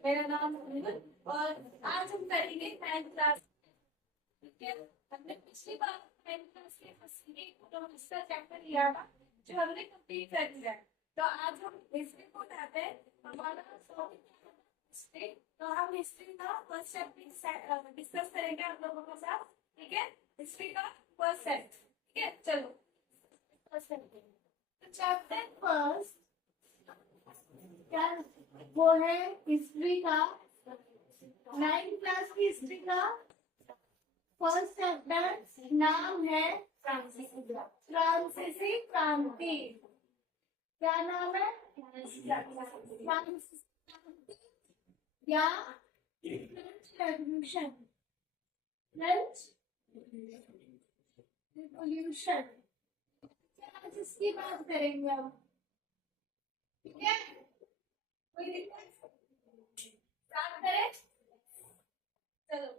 मेरा नाम और आज हम करेंगे 9th क्लास। ठीक है, हमने पिछली बार 9th क्लास के हिस्सा चैप्टर लिया था जो हमने कंप्लीट कर दिया है। तो आज हम हिस्ट्री को उठाते हैं। हमारा हिस्ट्री, तो हम हिस्ट्री का फर्स्ट चैप्टर डिस्कस करेंगे आप लोगों के साथ। ठीक है, हिस्ट्री का फर्स्ट सेट। ठीक है, चलो फर्स्ट तो चैप्टर फर्स्ट क्या वो है हिस्ट्री का 9th क्लास की हिस्ट्री का फर्स्ट चैप्टर नाम है फ्रांसीसी क्रांति। क्या नाम है? फ्रांसीसी या फ्रेंच रेवोल्यूशन। फ्रेंच रिवॉल्यूशन आज इसकी बात करेंगे हम। ठीक है, कोई दिक्कत? स्टार्ट करें, चलो।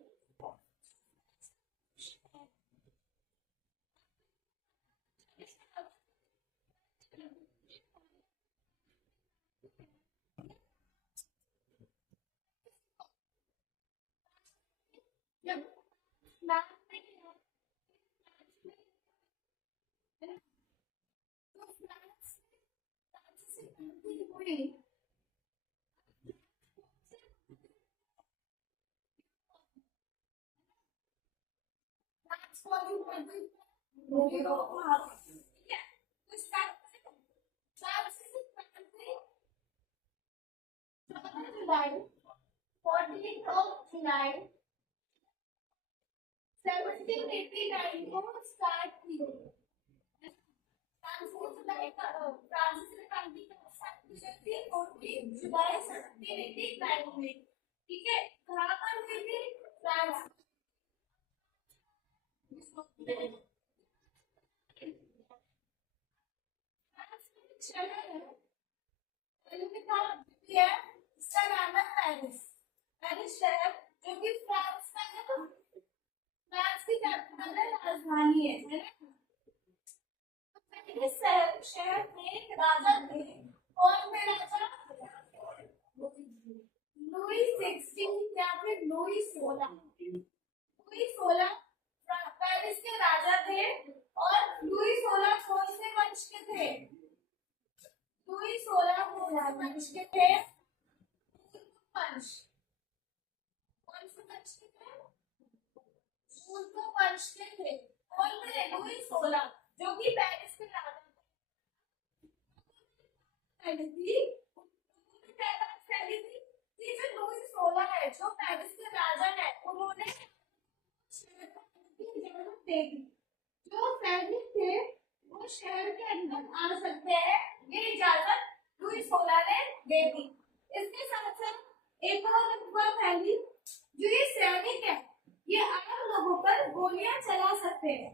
जब July, 14th of July 1789 को स्टार्ट की गई। फ्रांसीसी क्रांति थी 14 जुलाई 1789 में। ठीक है, कहाँ पर हुई थी? फ्रांस। इसका नाम है पेरिस। पेरिस शहर जो कि फ्रांस का है, फ्रांस की कैपिटल है, राजधानी है ना। पेरिस शहर में राजा थे। कौन थे राजा? लुई 16 या फिर लुई 16। लुई 16 पेरिस के राजा थे। और लुई 16 कौन से वंश के थे? लुई 16 कौन से वंश के थे? वंश। कौन से वंश के थे? तुर्को वंश के थे। कौन थे? लुई 16 जो कि पेरिस के राजा थे। ये जो लुई 16 है जो पेरिस के राजा है, उन्होंने जो सैनिक थे वो शहर के अंदर आ सकते हैं, ये इजाजत लुई 16 ने दे दी। इसके साथ साथ एक और अफवाह फैली, जो ये सैनिक है ये आम लोगों पर गोलियां चला सकते हैं,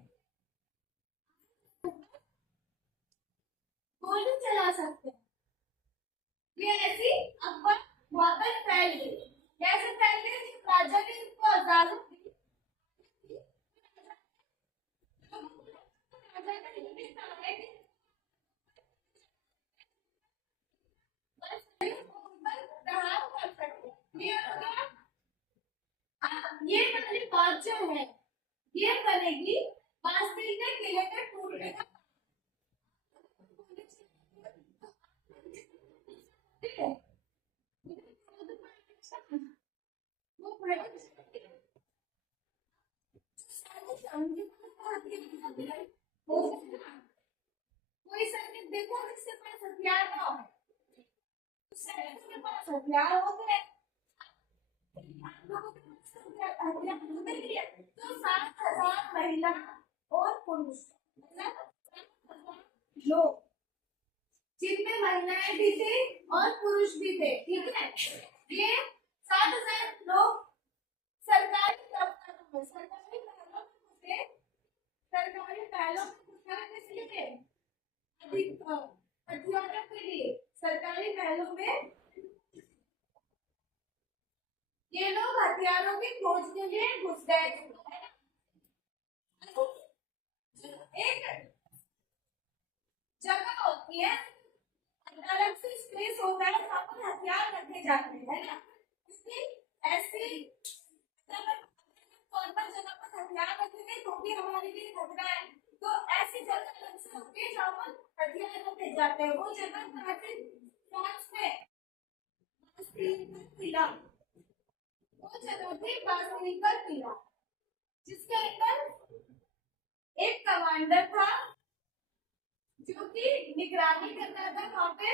गोली चला सकते हैं। ये ऐसी अफवाह वहां पर फैल गई। कैसे फैल गई? राजा ने इनको इजाजत दी। ये वाली बात जो है ये बनेगी बास्तिल के किले के टूटने का। कोई सैनिक देखो जिसके पास हथियार ना हो, सैनिक के पास हथियार होते हैं, तो 7,000 महिला और पुरुष, लोग जिनमें महिलाएं भी थे और पुरुष भी थे। ठीक है, ये 7,000 लोग सरकारी दफ्तरों में, सरकारी पहलों में घुसे। सरकारी पहलों में घुसना किस लिए थे? हथियारों के लिए। सरकारी पहलों में ये लोग हथियारों की खोज के लिए घुस गए थे। एक जगह ये अलग से स्पेस होता है जहाँ पर हथियार रखे जाते हैं, है ना। क्योंकि ऐसी नॉर्मल जगह पर हथियार रखेंगे तो भी हमारे लिए खतरा है, तो ऐसी जगह अलग से होती है जहाँ पर हथियार रखे जाते हैं। वो जगह प्राचीन फ्रांस में किला, वो जगह थी बास्टिल का किला, जिसके अंदर एक कमांडर था जो कि निगरानी करता था वहां पे,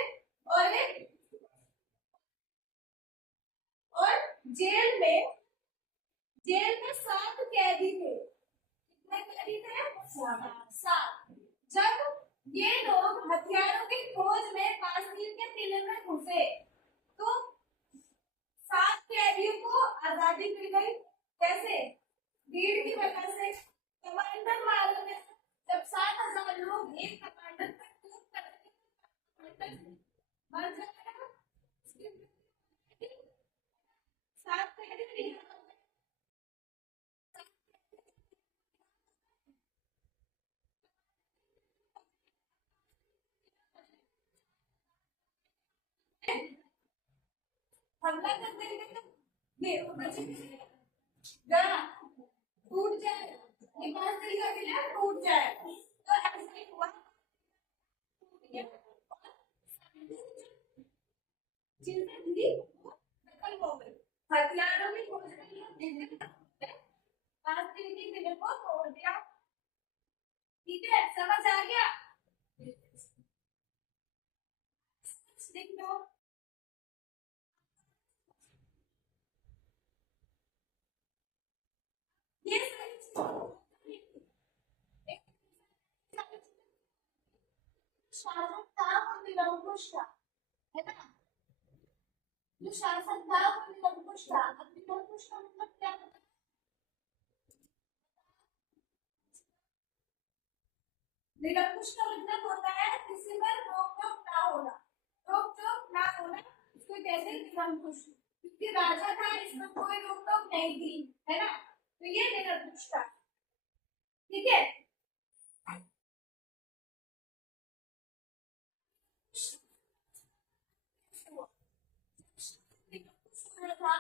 और जेल में 7 कैदी थे। कितने कैदी थे? 7। जब ये लोग हथियारों की खोज में बास्टिल के किले में घुसे तो 7 कैदियों को आजादी मिल गई। कैसे? भीड़ की वजह से कमांडर मारा गया। जब 7,000 लोग एक कमांडर पर कूद कर मर जाएगा, 7 कैदी हमला कर देंगे तो ये गला टूट जाए, ये बास्टिल का किला टूट जाए। तो ऐसा ही हुआ। चीजें थी वो खत्म हो गई। हथियारों की खोज में बास्टिल के किले को तोड़ दिया। ठीक है, समझ आ गया? लिख लो। ये सारी शासक था वो निरंकुश था, है ना। जो शासक था वो निरंकुश था। अब निरंकुश का मतलब क्या होता है? निरंकुश का मतलब होता है किसी पर रोक टोक ना होना। रोक टोक ना होना इसको कहते हैं निरंकुश। क्योंकि राजा था, इसमें कोई रोक टोक नहीं थी, है ना। तो ये निरंकुश था। ठीक है। था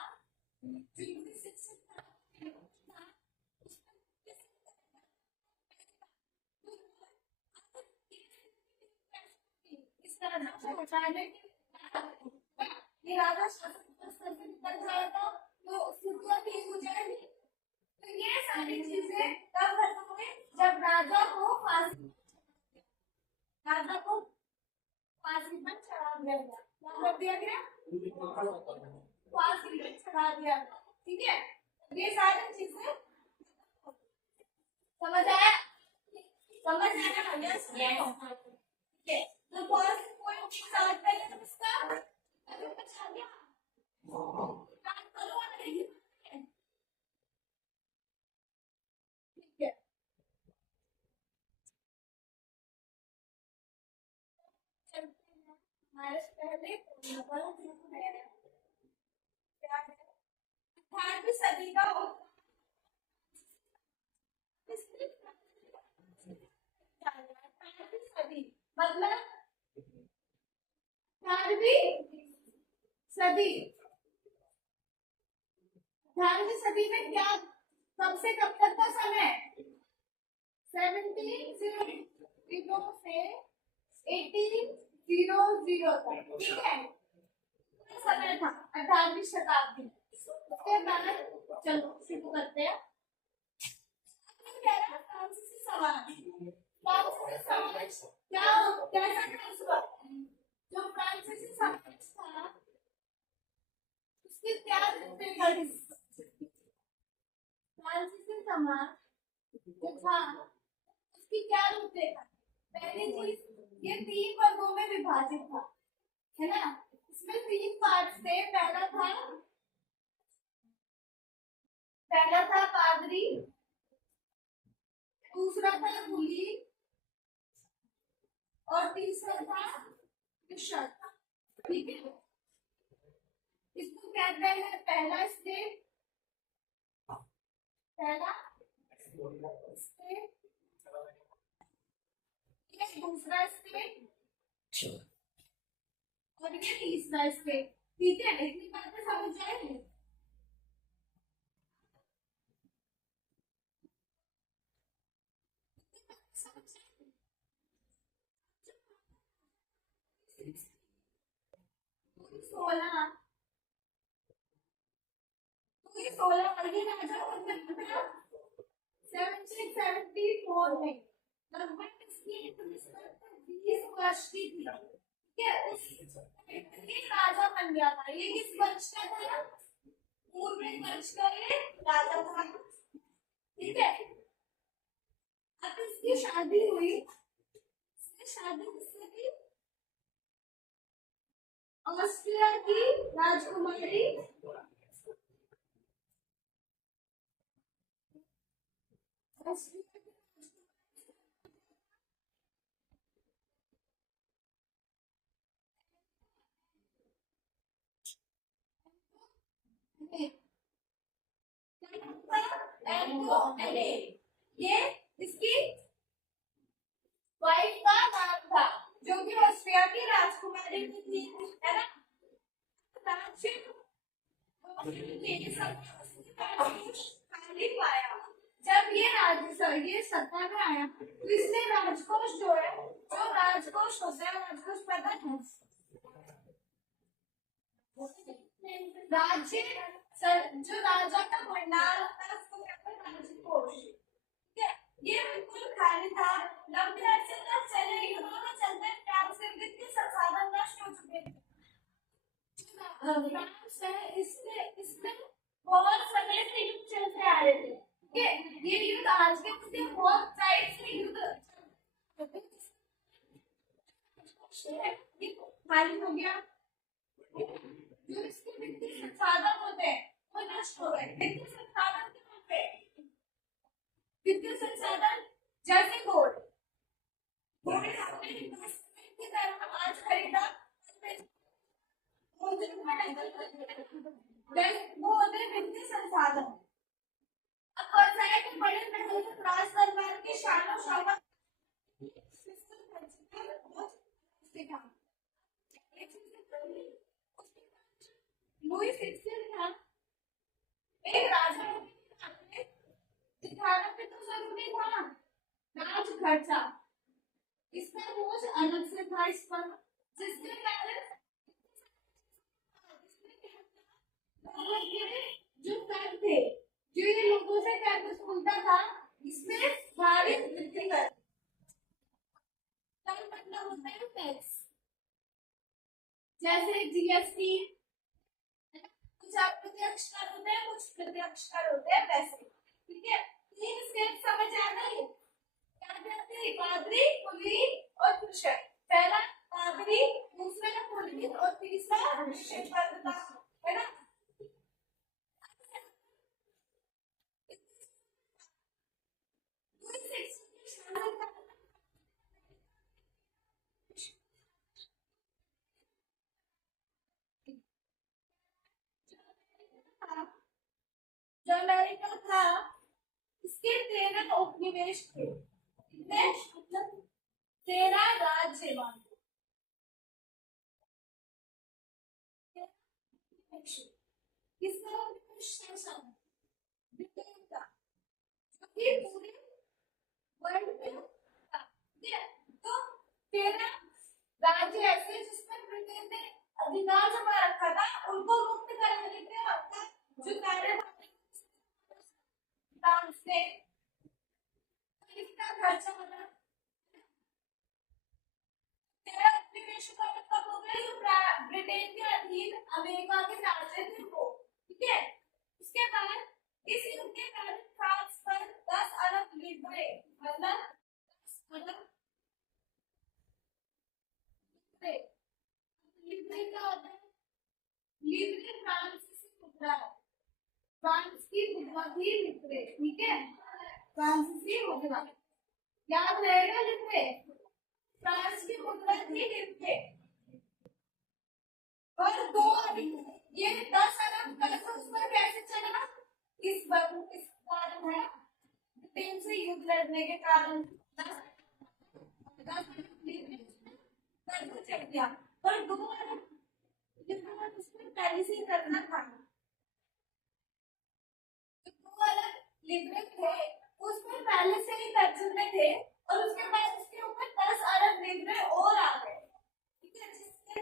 इस तरह से हटाने ये राजा शासन स्तर से निकल जाएगा तो स्थितियां ठीक हो जाएगी। तो ये सारी चीजें कब खत्म हुई? जब राजा को फांसी पर चढ़ा दिया गया। क्या कर दिया गया? फांसी पर चढ़ा दिया गया। ठीक है, ये सारी चीजें समझ आया? समझ आया? यस। ठीक है, तो फर्स्ट पॉइंट स्टार्ट पहले तो इसका अच्छा गया। स्टार्ट करो और देखिए। ठीक है, चलते हैं हमारे पहले पर जो है क्या है? 18वीं सदी का सदी मतलब 18वीं सदी। 18वीं सदी में क्या, कब से कब तक का समय? 1700 से 1800 तक। ठीक है, समय था 18वीं शताब्दी। उसके बाद चलो शुरू करते हैं। फ्रांसीसी समाज, फ्रांसीसी समाज क्या, कैसा था उस वक्त? जो फ्रांसीसी समाज था उसके क्या फ्रांसीसी समाज जो था उसकी क्या रूपरेखा? पहली चीज, ये 3 वर्गों में विभाजित था, है ना। इसमें 3 पार्ट थे। पहला था पादरी, दूसरा था मुली और तीसरा था बिशप। ठीक है, इसको कहते हैं पहला स्टेट, दूसरा स्टेट और ये तीसरा स्टेप। ठीक है, इतनी बातें समझ जाएंगे। सोलह 1774 में लगभग इसकी 20 वर्ष की थी। ठीक है, ये राजा बन गया था। ये किस वंश का था? पूर्वी वंश का ये राजा था। ठीक है, अब इसकी शादी हुई। शादी किससे की? ऑस्ट्रिया की राजकुमारी ये इसकी वाइफ का नाम था, जो कि ऑस्ट्रिया की राजकुमारी भी थी, है ना। खाली पाया जब ये सत्ता में आया, तो इसने राजकोष जो है, जो राजकोष होता है, राजकोष पता है, राज्य जो राजा का भंडार होता है उसको कहते हैं राजकोष। ठीक है, ये बिल्कुल खाली था। लंबे अरसे तक चले युद्धों में चलते प्यार से वित्तीय संसाधन नष्ट हो चुके थे। फ्रांस है, इसमें बहुत समय से युद्ध चलते आ रहे थे। ये युद्ध आज के मुझे बहुत टाइम से युद्ध खाली हो गया। जो इसके वित्तीय संसाधन होते हैं वो नष्ट हो गए। वित्तीय संसाधन क्या होते हैं? वित्तीय संसाधन जैसे गोल्ड हमने इन्वेस्टमेंट की तरह आज खरीदा, वो होते हैं वित्तीय संसाधन। अब पंचायत के बड़े महल राज दरबार की शानो शौकत लुई 16 था, एक राजा दिखाना पे तो जरूरी था राज खर्चा। इसका बोझ अलग से था इस पर, जिसके कारण जो कर थे, जो ये लोगों से कर वसूलता था, इसमें भारी वृद्धि कर। मतलब होता है टैक्स, जैसे जीएसटी, कुछ अप्रत्यक्ष कर होते हैं, कुछ प्रत्यक्ष कर होते हैं, वैसे। ठीक है, तीन स्टेप समझ आ गई। क्या कहते हैं? पादरी, कुलीन और कृषक। पहला पादरी, दूसरा कुलीन और तीसरा कृषक, है ना। जो अमेरिका था, इसके 13 उपनिवेश थे। मतलब 13 राज्य बांटे। किसका शासन? ब्रिटेन का, जो कि पूरे वर्ल्ड में था। तो 13 राज्य ऐसे जिसमें ब्रिटेन ने अधिकार जमा रखा था, उनको मुक्त कराने के अपना जो कार्य फ्रांस ने इसका खर्चा बना। 13 उपनिवेश का मतलब हो गया जो ब्रिटेन के अधीन अमेरिका के राज्य थे वो। ठीक है, इसके बाद इस युद्ध के कारण फ्रांस पर 10 अरब लिब्रे, मतलब लिब्रे क्या होता है? लिब्रे फ्रांसीसी मुद्रा है, फ्रांस की मुद्रा थी लिब्रे। ठीक है, फ्रांसीसी मुद्रा याद रहेगा। लिब्रे फ्रांस की मुद्रा थी लिब्रे। और ये 10 अरब कर्ज उस पर कैसे चला? इस कारण है, ब्रिटेन से युद्ध लड़ने के कारण 10 कर्ज दिया, पर दो अलग उसमें पहले से ही करना था। दो अलग लिबरे थे, उसमें पहले से ही तर्जुमे थे, और उसके बाद उसके ऊपर 10 अलग लिबरे और आ गए। ठीक है, जिससे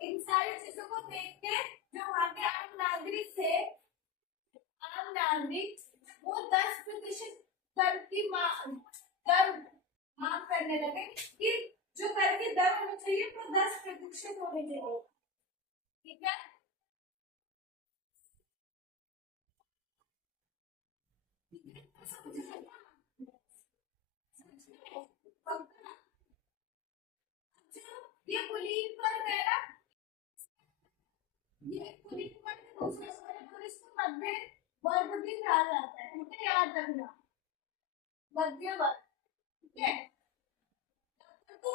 इन सारी चीजों को देख के जो वहां के आम नागरिक थे, आम नागरिक, वो 10% कर की दर मांग करने लगे कि जो कर की दर होनी चाहिए वो 10% होनी चाहिए। ठीक है, ये कुलीन पर गया, ये कुलीन पर दूसरे पर इसको मध्य वर्ग भी कहा जाता है। ठीक है, याद रखना, मध्य वर्ग। ठीक है, तो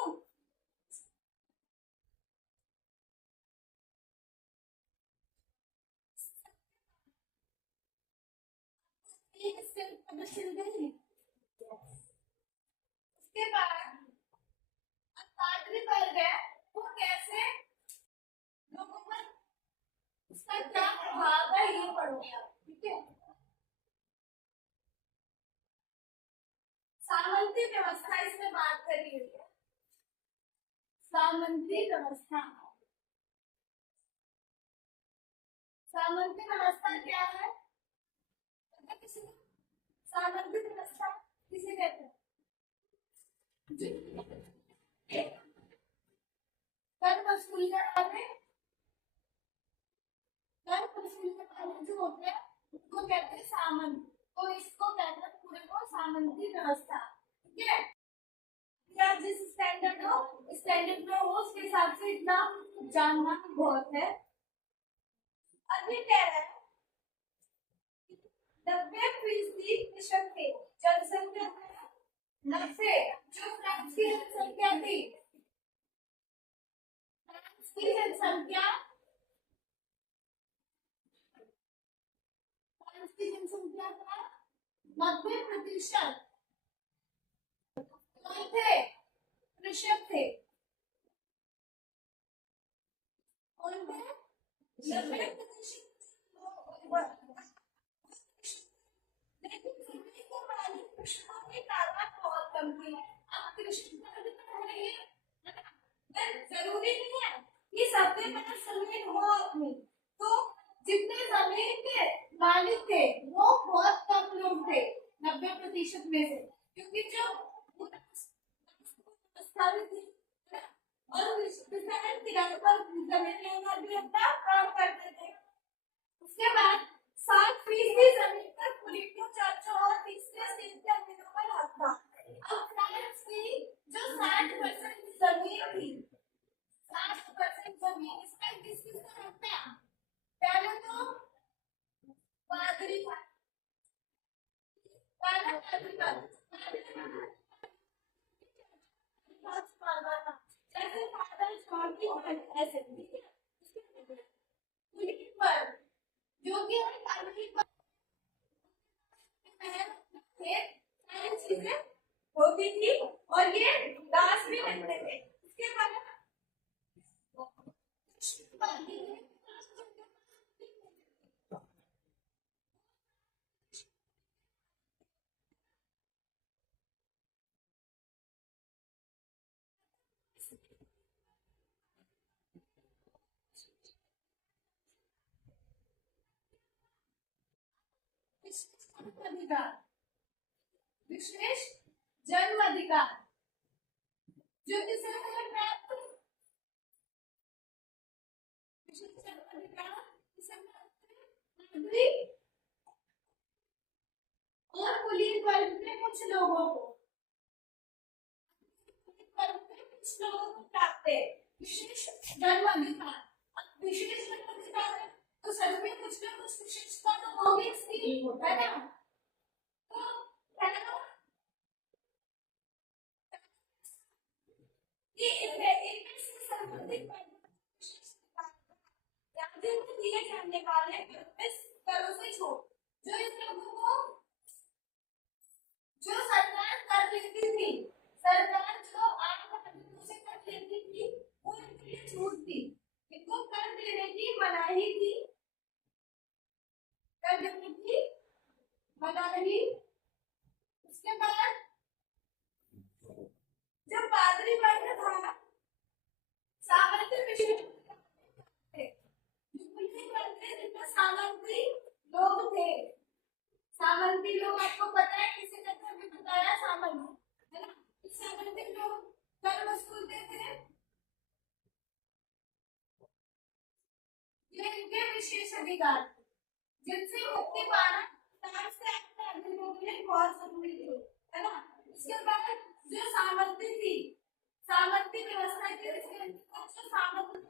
उसके बाद पादरी पर गए, वो कैसे लोगों पर उसका क्या प्रभाव है ये पढ़ोगे आप। ठीक है, सामंती व्यवस्था इसमें बात करी हुई है। सामंती व्यवस्था, सामंती व्यवस्था क्या है? सामंती व्यवस्था किसे कहते हैं? कर वसूलने वाले, कर वसूलने वाले जो होते हैं उनको कहते हैं सामंत। तो इसको कहते हैं पूरे को सामंती व्यवस्था। ठीक है, या जिस स्टैंडर्ड हो, स्टैंडर्ड में हो उसके हिसाब से इतना जानना बहुत है। अभी कह रहे हैं 90% कृषक थे, जनसंख्या 90, जो फ्रांस की जनसंख्या थी, फ्रांस की जनसंख्या, फ्रांस की जनसंख्या का 90% कौन थे? कृषक थे। कौन थे? 90%। लेकिन सभी को मालिक कृषकों की तादाद बहुत कम थी। अब कृषि हो रही है, जरूरी नहीं है कि सबके पास जमीन हो अपनी। तो जितने जमीन के मालिक थे वो बहुत कम लोग थे, 90% में से, क्योंकि जो प्रस्तावित थी और किराए पर जमीन लेना भी अपना काम करते थे। उसके बाद 60% जमीन पर पुलिस को चर्चों और तीसरे स्टेज के अमीरों पर हक था। अब फ्रांस की जो 60% जमीन थी, 60% जमीन, इसमें किस किस का हक था? पहले तो पादरी, पहला पादरी का जैसे फादर जॉन की ऐसे पुलिस पर जो कि पादरी सारी चीजें होती थी और ये दास भी बनते थे। इसके बाद अधिकार, विशेष जन्म अधिकार, जो किसे प्राप्त, विशेष जन्म अधिकार किसे प्राप्त? और कुलीन वर्ग के कुछ लोगों को, कुछ लोगों को प्राप्त है विशेष जन्म अधिकार। विशेष जन्म अधिकार है तो सच में कुछ ना कुछ विशेषता तो होगी इसकी, है ना? तो पहला ये इनमें से संबंधित दिए जाने वाले करों से छूट, जो इन लोगों को जो सरकार कर लेती थी, सरकार जो आम नागरिकों से कर लेती थी, वो इनके लिए छूट थी। इनको कर देने की मनाही थी, कर देने की मनाही। उसके बाद जब पादरी वर्ग था, सामंती विषय थे, जिनमें सामंती लोग थे। सामंती लोग आपको पता है, किसी ने भी बताया, सामंती है ना। सामंती लोग कर वसूलते थे, ये इनके विशेष अधिकार जिनसे मुक्ति पाना समाज से अपने अधिकारों के लिए बहुत जरूरी है ना। इसके बाद जो सामंती थी, सामंती व्यवस्था के जो सामंती थे,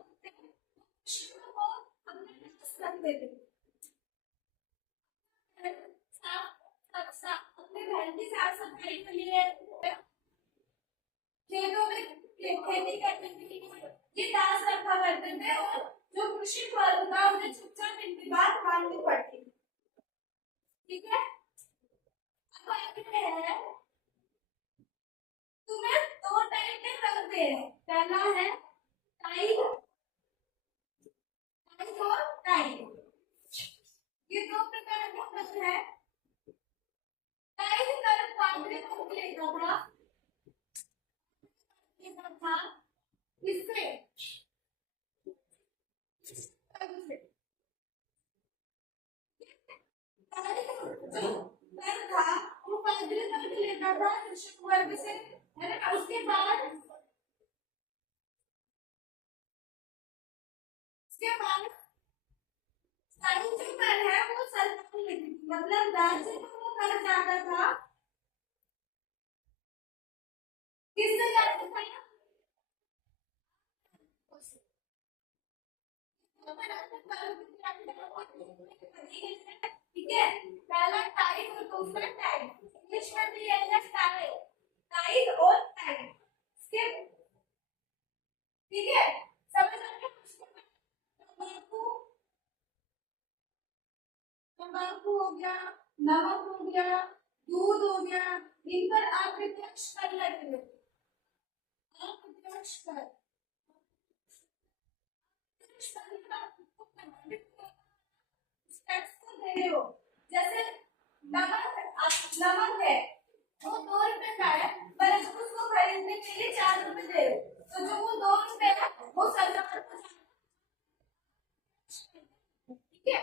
को अपने पास रखते थे, अपने घर की साफ सफाई के लिए, खेतों में खेती करने के लिए ये दास रखा करते थे, और जो कृषि वर्ग था उन्हें चुपचाप इनकी बात माननी पड़ती। ठीक है, अब आगे है, तुम्हें दो टाइप के कर दे हैं। पहला है टाइम, टाइम और टाइम। ये दो प्रकार का कर है। टाइम कर पादरी को लेता था, इससे कर था, वो पादरी को लेता था कृषक वर्ग से, है ना। उसके बाद जो कर है वो सरकार लेती थी, मतलब राज्य को वो कर जाता था, किससे जाता था, ठीक है। पहला टाइड और दूसरा टाइड, इंग्लिश में भी है टाइड, टाइड और टाइड, ठीक है। समझ आ गया। तंबाकू, तंबाकू हो गया, नमक हो गया, दूध हो गया, इन पर अप्रत्यक्ष कर लगते, अप्रत्यक्ष कर दे रहे हो। जैसे नमक, नमक है वो 2 रुपए का है, पर उसको खरीदने के लिए 4 रुपए दे रहे हो, तो जो वो 2 रुपए है वो सरकार को, ठीक है।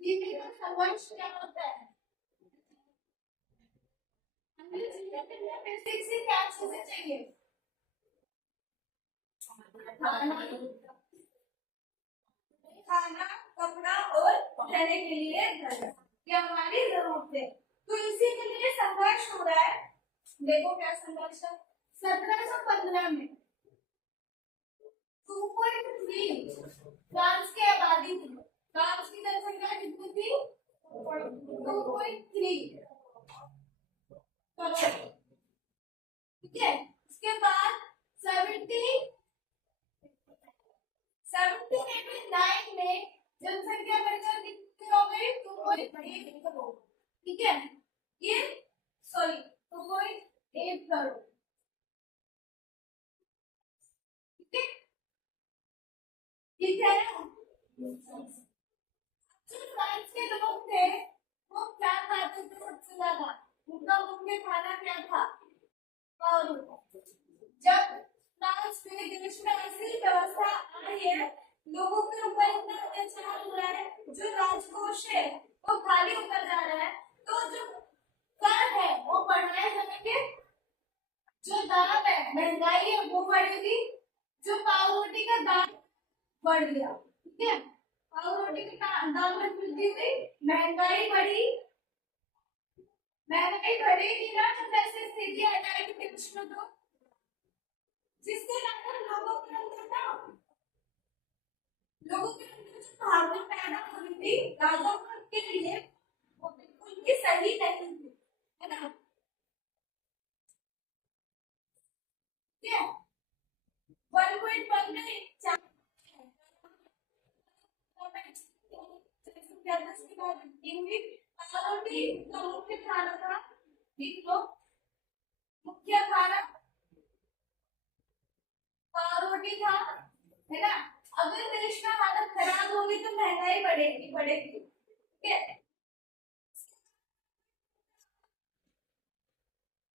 संघर्ष, संघर्ष क्या होता है, बेसिक से क्या चीजें चाहिए, खाना, कपड़ा और रहने के लिए घर, ये हमारी जरूरत है। तो इसी के लिए संघर्ष हो रहा है। देखो क्या संघर्ष है। 1715 में 2.3 फ्रांस की आबादी थी, फ्रांस की जनसंख्या कितनी थी, 2.3 करोड़, ठीक है। इसके बाद 1789 में जनसंख्या बढ़कर कितनी हो गई, 2.8 करोड़, ठीक है। ये सॉरी 2.8 करोड़, ठीक है, ठीक है। जो फ्रांस के लोग थे वो क्या खाते थे सबसे ज्यादा, उनका मुख्य खाना क्या था, पाउरुटी। जब फ्रांस में देश में ऐसी व्यवस्था आई है, लोगों के ऊपर इतना अत्याचार हो रहा है, जो राजकोष है वो खाली होकर जा रहा है, तो जो कर है वो बढ़ाए जाएंगे, जो दाम है महंगाई है वो बढ़ेगी, जो पाउरोटी का दाम बढ़ गया, ठीक है, पाउरोटी का दाम में वृद्धि हुई, महंगाई बढ़ी, महंगाई बढ़ेगी ना, जब ऐसी स्थिति आ जाएगी देश में, तो जिससे लोगों के अंदर ना कटी राजा के लिए वो बिल्कुल भी सही नहीं थी, है ना। ठीक है, 1.1 में का मुख्य खाना था, मुख्य खाना पावरोटी था, है ना। अगर देश में हालत खराब होगी तो महंगाई बढ़ेगी बढ़ेगी, ठीक है।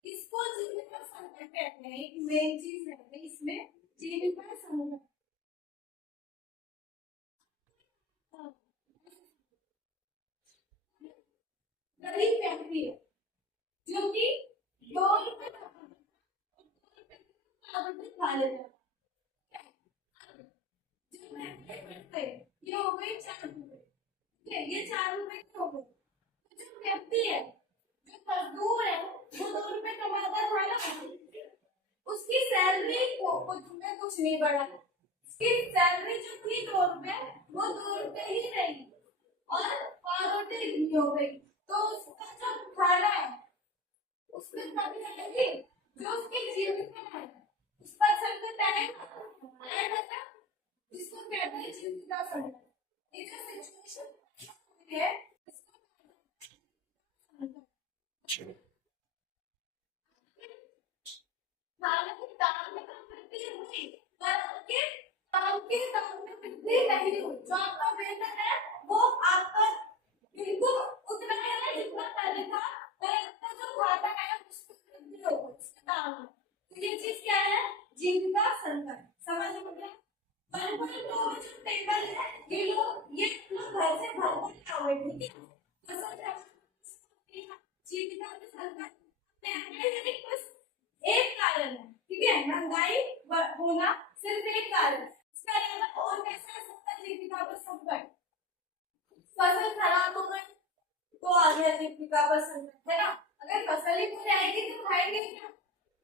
इसको जीविका संकट कहते हैं, एक मेन चीज है इसमें, जीविका संकट। गरीब फैमिली है जो कि 2 रुपए खा लेते हैं, ये हो गई 4 रुपए, ठीक है, ये 4 रुपए की हो गई। तो जो व्यक्ति है, जो मजदूर है, वो 2 रुपए कमाता था ना, उसकी सैलरी को कुछ नहीं बढ़ा, उसकी सैलरी जो थी 2 रुपए, वो 2 रुपए ही रही और पावरोटी इतनी हो गई। तो उसका जो खाना है उसमें कमी आएगी, जो उसकी जीविका है उस पर संकट आएगा, जिसको कहते हैं जीविका संकट। ये जो सिचुएशन है नहीं हुई, जो आपका वेतन है वो आपका बिल्कुल उतना है जितना पहले था, पर आपका जो खाता है उसमें वृद्धि हो गई। तो ये चीज क्या है, जीविका संकट, समझ में गया। 1.2 में जो टेबल है ये लोग ये घर से भर कर लाओगे, ठीक है। जीविका के संकट बस एक कारण है, ठीक है, महंगाई होना सिर्फ एक कारण। इसके अलावा और कैसा हो सकता है जीविका का संकट, फसल खराब हो गई तो आ गया जीविका का संकट, है ना। अगर फसल ही नहीं आएगी तो खाएंगे क्या।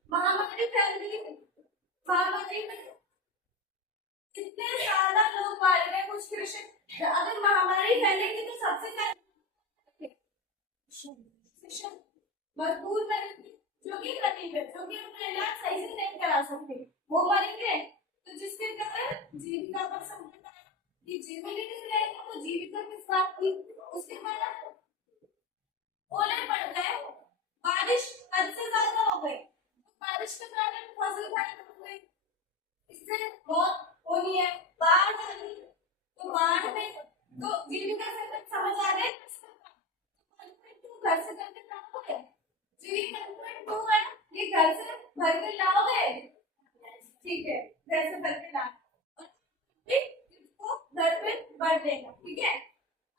महामारी फैल गई, महामारी में कितने ज्यादा लोग मारे गए, कुछ कृषि, अगर महामारी फैलेगी तो सबसे ज्यादा मजबूर करेंगे, जो कि गरीब है, जो कि अपना इलाज सही से नहीं करा सकते, वो मरेंगे। तो जिसके कारण जीविका पर संकट आया, कि जीवन ही नहीं रहेगा तो जीविका किस बात की। उसके बाद ओले पड़ गए, बारिश हद से ज्यादा हो गई, बारिश के कारण फसल खराब हो गई, इससे बहुत होनी है। बाढ़ आ गई तो बाढ़ में तो जीविका संकट समझ आ गए, घर से करके लाओगे, जीविका 1.2 है, ये घर से भर के लाओगे, ठीक है, घर से भर के लाओ और इसको घर पे भर देगा, ठीक है।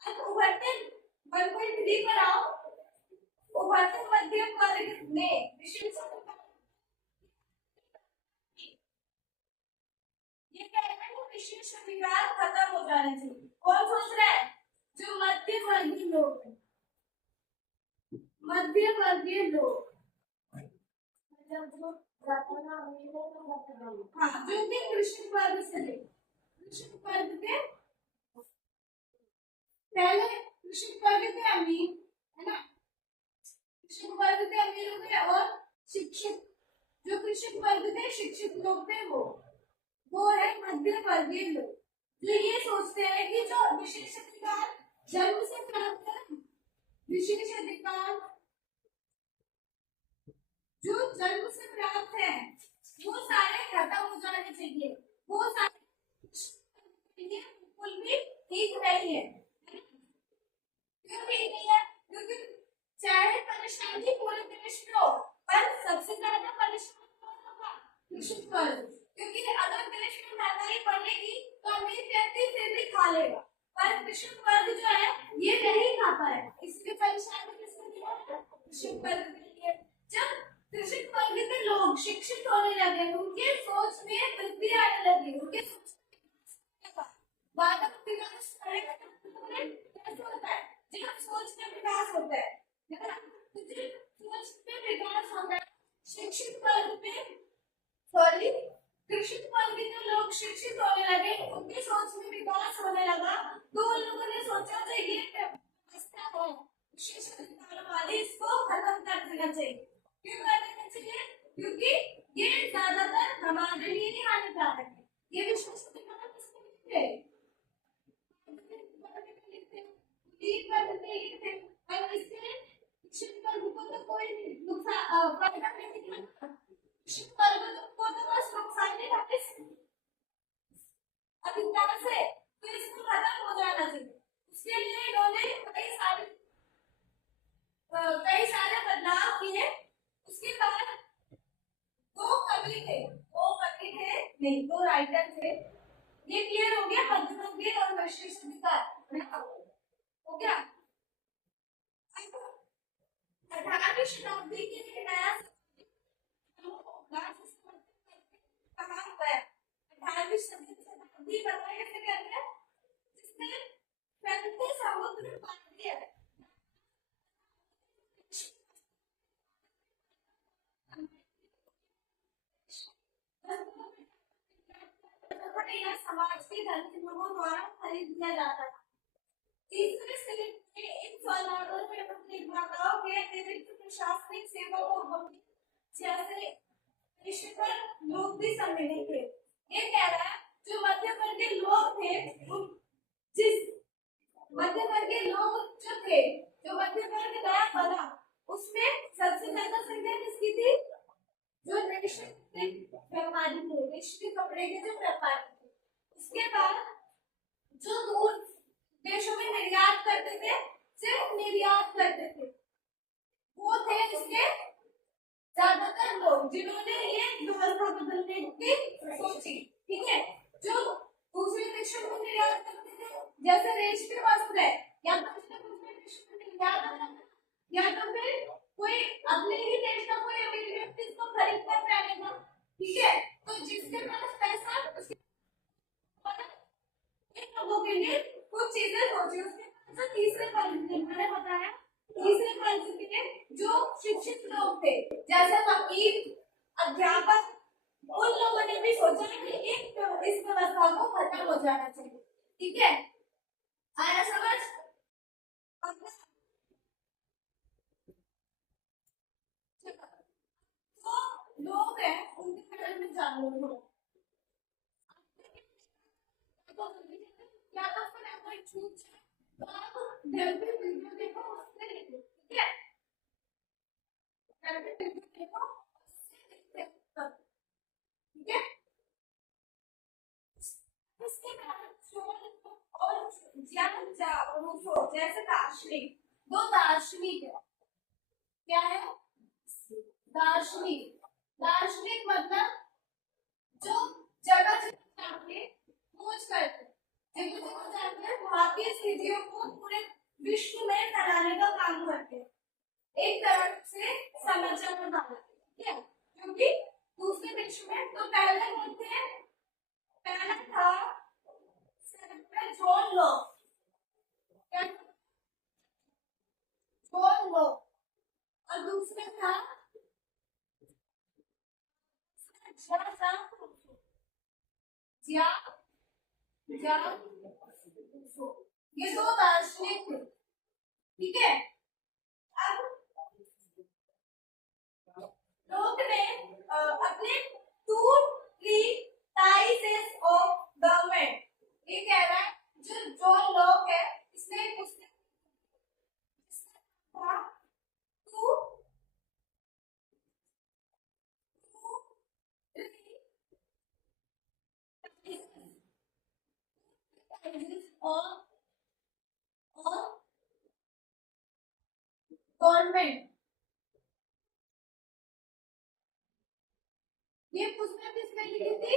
अब उभरते 1.3 पर आओ, उभरते मध्यम वर्ग में विशेष ये कहना है कि विशेष अधिकार खत्म हो जाने चाहिए। कौन सोच रहा है, जो मध्य वर्गीय लोग हैं, मध्य वर्गीय लोग, हाँ, जो कि कृषि वर्ग से ले, कृषि वर्ग के पहले कृषि वर्ग के अमीर, है ना, कृषि वर्ग के अमीर हो गए और शिक्षित, जो कृषि वर्ग के शिक्षित लोग थे वो है मध्य वर्गीय लोग, जो ये सोचते हैं कि जो विशेष अधिकार जन्म से प्राप्त है, विशेष अधिकार जो जन्म से प्राप्त है वो सारे खत्म हो जाने चाहिए, वो सारे बिल्कुल भी ठीक नहीं है। क्यों ठीक नहीं है, क्योंकि चाहे परेशानी पूरे देश में हो, पर सबसे ज्यादा परेशान कौन होगा, कृषि वर्ग। क्योंकि अगर देश में महंगाई बढ़ेगी तो अमीर व्यक्ति फिर भी खा लेगा, पर कृषि वर्ग जो है ये नहीं खा पाएगा, इसलिए परेशानी किसको है, कृषि वर्ग के लिए। जब कृषि वर्ग के लोग शिक्षित होने लगे, उनके सोच में वृद्धि आने लगी, उनके वादक विकास कैसे होता है, जब सोच में विकास होता है, सोच में विकास होता है, शिक्षित वर्ग में सॉरी कृषि वर्ग के लोग शिक्षित होने लगे, उनकी सोच में विकास होने लगा, तो उन लोगों ने सोचा कि ये व्यवस्था है विशेष अधिकारों वाली, इसको खत्म कर देना चाहिए। क्यों कर देना चाहिए? क्योंकि ये ज्यादातर हमारे लिए ही हानिकारक है। ये विशेष अधिकार किसके लिए थे? और इससे शिक्षित वर्ग को तो कोई नुकसान फायदा नहीं था, शिक्षित वर्ग को तो बस नुकसान ही था इस अधिकार से, तो इसको खत्म हो जाना चाहिए। उसके लिए इन्होंने कई सारे बदलाव किए। उसके बाद दो राइटर थे। ये क्लियर हो गया, मध्यवर्गीय और विशेष अधिकार हो गया। 18वीं शताब्दी के लिए नया कहा गया। 18वीं शताब्दी बताया गया जिसने फैलते समुद्र पार किया। समाज के धनी लोगों द्वारा खरीद लिया जाता था। तीसरे स्लिप में इन फलानों में निर्माताओं के अतिरिक्त प्रशासनिक सेवा को जैसे पेशेवर लोग भी सम्मिलित थे। ये कह रहा है जो मध्यवर्गीय लोग थे, जिस मध्यवर्गीय लोग जो थे, जो मध्यवर्ग नया बना, उसमें सबसे ज्यादा संख्या किसकी थी? जो व्यापारी थे, रेशमी कपड़े के जो व्यापारी थे। उसके बाद जो दूर देशों में निर्यात करते थे, सिर्फ निर्यात करते थे, वो थे इसके ज्यादातर लोग जिन्होंने ये व्यवस्था बदलने की सोची। ठीक है, जो दूसरे देशों में निर्यात करते थे, जैसे रेशमी वस्त्र है, या तो दूसरे देशों में निर्यात, या तो फिर कोई अपने ही देश का कोई अमीर व्यक्ति इसको खरीद कर पहनेगा। ठीक है, तो जिसके पास पैसा लोगों के लिए कुछ चीजें सोची। उसके पास तीसरे वर्ग मैंने बताया, तीसरे वर्ग के जो शिक्षित लोग थे, जैसे वकील, अध्यापक, उन लोगों ने भी सोचा कि इस व्यवस्था को खत्म हो जाना चाहिए। ठीक है, आया समझ? तो लोग हैं उनके बारे में जान लो। क्या तो फिर कोई छूट तो आप घर पे वीडियो देखो, उससे देखो। ठीक है, घर पे वीडियो देखो, उससे देखो। ठीक है, इसके बाद और ज्ञान जागरूक जैसे दार्शनिक, दो दार्शनिक है। क्या है? दार्शनिक। दार्शनिक मतलब जो जगह जगह जाके खोज करते, जगह जगह जाकर वहां की स्थितियों को पूरे विश्व में फैलाने का काम करते, एक तरह से समाचार बनाना। ठीक है, क्योंकि दूसरे विश्व में तो पहले होते हैं, पहला था जॉन लॉक, जॉन लॉक, और दूसरा था ये दो दार्शनिक थे। ठीक है, अब लोग ने अपने टू ट्रीटाइसेस ऑफ गवर्नमेंट, ये कह रहा है जो जॉन लॉक है, इसने उसने टू गवर्नमेंट, ये पुस्तक किसने लिखी थी?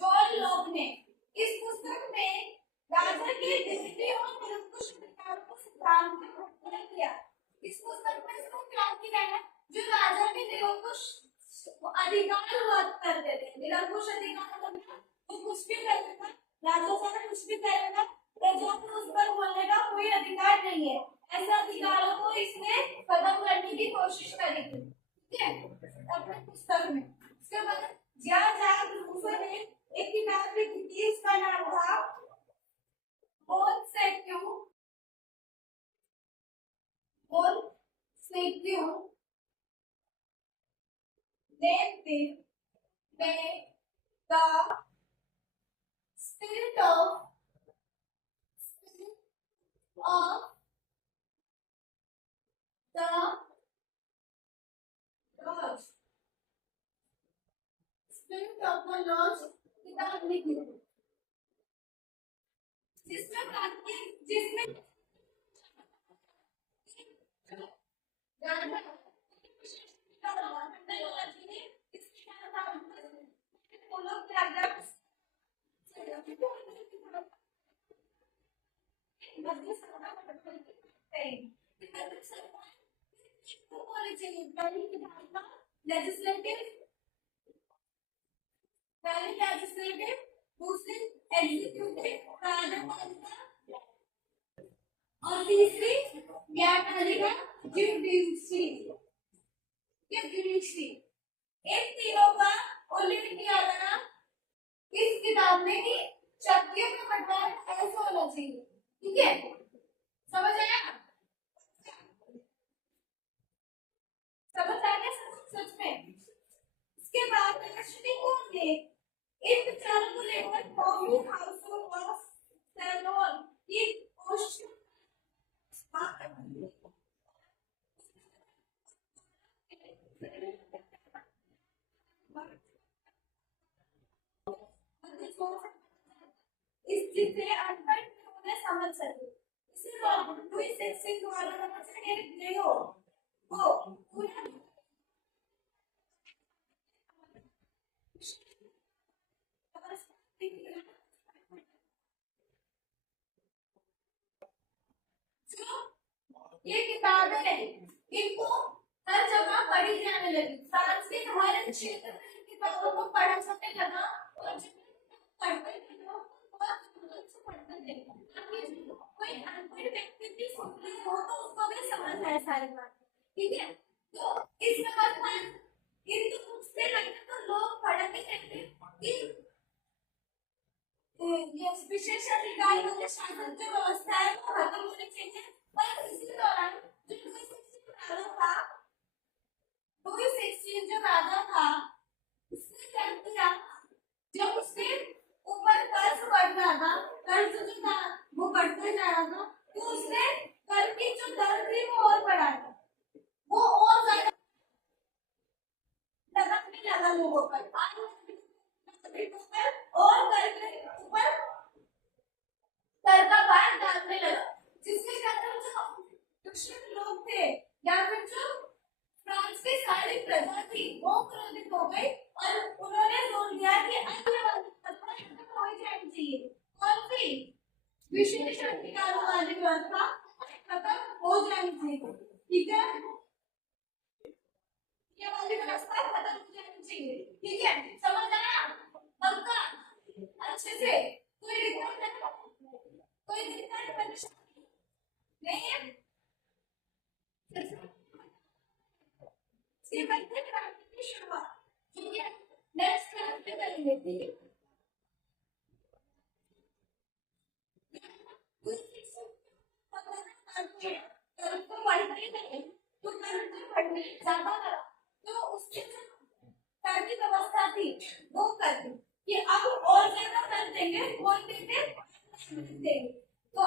जॉन लॉक ने। इस पुस्तक में राजा के डिजिटली और निरंकुश अधिकारों को सिद्धांत में प्रस्तुत किया। इस पुस्तक में इसको क्या किया है? जो राजा के निरंकुश अधिकार हुआ करते थे, निरंकुश अधिकार मतलब वो कुछ भी कर लेगा, राजा चाहे कुछ भी करेगा, प्रजा को उस पर बोलने का कोई अधिकार नहीं है। ऐसे अधिकारों को इसने खत्म करने की कोशिश करी थी। ठीक है, अपने पुस्तक में। उसके बाद ने एक किताब लिखी थी देखती हूँ लेन देन में the spirit of the lodge spirit of the lodge किताब लिखी जिसमें लेजिस्लेटिव पहले लेजिस्लेटिव दूसरी एग्जीक्यूटिव कार्यपालिका और तीसरी न्यायपालिका ज्यूडिशरी इन तीनों का उल्लेख किया गया इस किताब में कि शक्तियों का बंटवारा ऐसा होना चाहिए। ठीक है, समझ आया? समझ आ गया सच में? इसके बाद राष्ट्रपति कौन थे? इन विचारों को लेकर कॉफी हाउसहोल्ड ऑफ सैलोन की कोशिश इस जिसे अनपढ़ उन्हें समझ सके इसे लुई सेक्सन द्वारा रचना गई हो वो पूरा ये किताबें इनको हर जगह पढ़ी जाने लगी। फ्रांस के हर क्षेत्र में किताबों को पढ़ा जाने लगा और पढ़ते थे लोग बहुत से पढ़ते थे ताकि कोई अनपढ़ व्यक्ति भी सुन रही हो तो उसको भी समझ आए सारी बातें। ठीक है, तो इस व्यवस्था इन उससे लगता तो लोग पढ़ते रहते कि ये विशेष अधिकारियों के शासन जो व्यवस्था है वो खत्म होनी चाहिए। पर इसी दौरान जो लुई सिक्सटीन जो राजा था उसने क्या किया, जब उसने ऊपर कर्ज बढ़ रहा था, कर्ज जो था वो बढ़ते जा रहा था, तो उसने कर की जो दर थी वो और बढ़ा दी, वो और ज्यादा लगाने लगा लोगों पर और कर के ऊपर कर का भार डालने लगा, जिसके कारण जो दुष्ट लोग थे या फिर जो फ्रांस की सारी प्रजा थी वो क्रोधित हो गई और उन्होंने बोल दिया कि हो जानी चाहिए। कौन सी विशेष अधिकारों वाली व्यवस्था खत्म हो जानी चाहिए। ठीक है, ये वाली व्यवस्था खत्म हो जानी चाहिए। ठीक है, समझ आया? सबका अच्छे से कोई दिक्कत नहीं है? की शुरुआत ठीक है, नेक्स्ट क्लास में करेंगे। तो उसकी व्यवस्था थी वो कर दी कि अब और ज्यादा कर देंगे बोल देंगे तो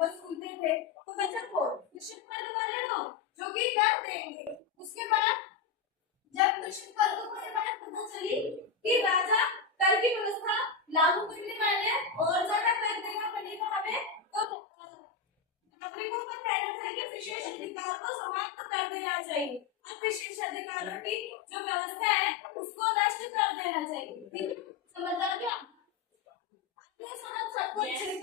वसूलते थे तो बचत को निश्चित वर्ग वाले लोग जो कि कर देंगे। उसके बाद जब निश्चित वर्ग को बात पता चली कि राजा कर की व्यवस्था लागू करने वाले और ज्यादा कर देना पड़ेगा हमें, तो नागरिकों का कहना था कि विशेष अधिकार को समाप्त कर देना चाहिए। अब विशेष अधिकारों की जो व्यवस्था है उसको नष्ट कर देना चाहिए। समझ आ गया? सबको अच्छे से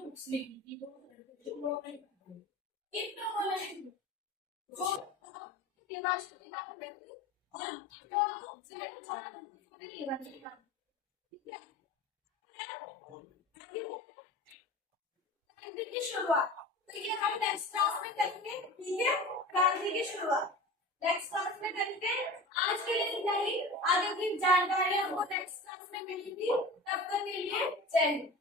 बुक्स लिखी थी वो की शुरुआत तो ये हम नेक्स्ट क्लास में करेंगे। ठीक है, क्रांति की शुरुआत नेक्स्ट क्लास में करेंगे। आज के लिए इतना ही, आगे की जानकारी हमको नेक्स्ट क्लास में मिलेगी। तब तक के लिए जय हिंद।